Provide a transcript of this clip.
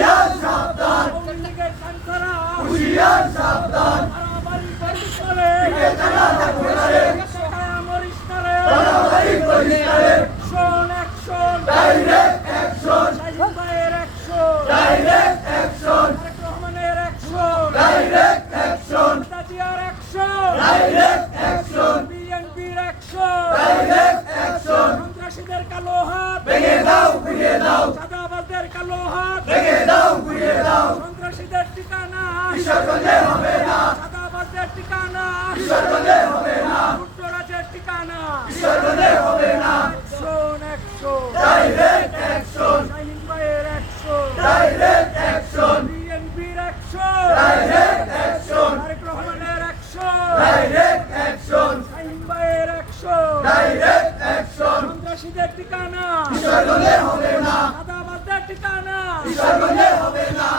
হুঁশিয়ার সাবধান, আওয়ামী লীগের সন্তানরা হুঁশিয়ার সাবধান, মারামারি করিস না রে, টাকা থাকবে না রে, টাকা মরিস না রে। মারামারি করিস না রে, action action, direct action, Shaheen ভাইয়ের অ্যাকশন, ডাইরেক্ট অ্যাকশন, তারেক রহমানের action, direct action, তাজিয়ার action, direct action, বিএনপির অ্যাকশন, ডাইরেক্ট অ্যাকশন, সন্ত্রাসীদের কালো হাত, ভেঙে দাও গুড়িয়ে দাও, চাঁদাবাজদের কালো হাত, ভেঙে দাও গুড়িয়ে দাও, সন্ত্রাসীদের ঠিকানা, কিশোর করলে হবে না, চাঁদাবাজদের ঠিকানা, কিশোর করলে হবে না, যুক্তরাজ্যের ঠিকানা। কিশোর করলে হবে না, action action, direct action, Shaheen ভাইয়ের অ্যাকশন, ডাইরেক্ট অ্যাকশন, বিএনপির অ্যাকশন, ডাইরেক্ট অ্যাকশন, তারেক রহমানের অ্যাকশন, ডাইরেক্ট অ্যাকশন, শাহীন ভাইয়ের অ্যাকশন, ডাইরেক্ট অ্যাকশন, সন্ত্রাসীদের ঠিকানা, কিশোর করলে হবে না, চাঁদাবাজদের ঠিকানা, কিশোর করলে হবে না,